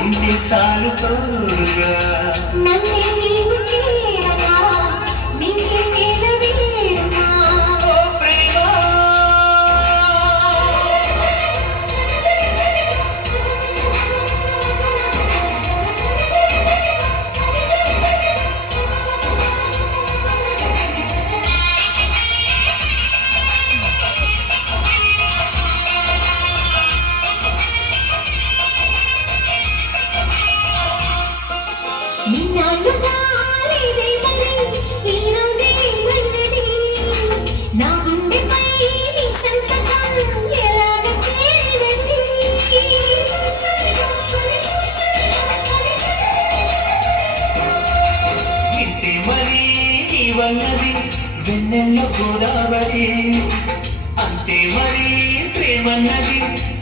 ఉంటే చాలు తోడుగా నన్నే నీవు చేరగా నిన్నే నిలవేరుగా ఓ ప్రేమ నిన్నాళ్ళుగా లేదేమని ఈ రోజే ఉన్నది నా గుండెపై నీ సంతకం ఎలాగ చేరినది ఇంతే మరి నీవన్నది వెన్నెల్ల గోదావరి అంతే మరి ప్రేమన్నది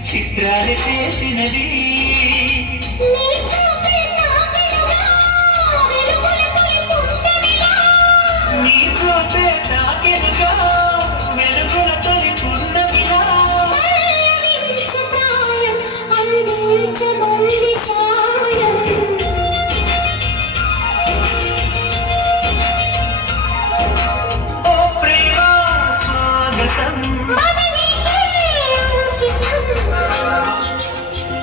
చిత్రాలు చేసినది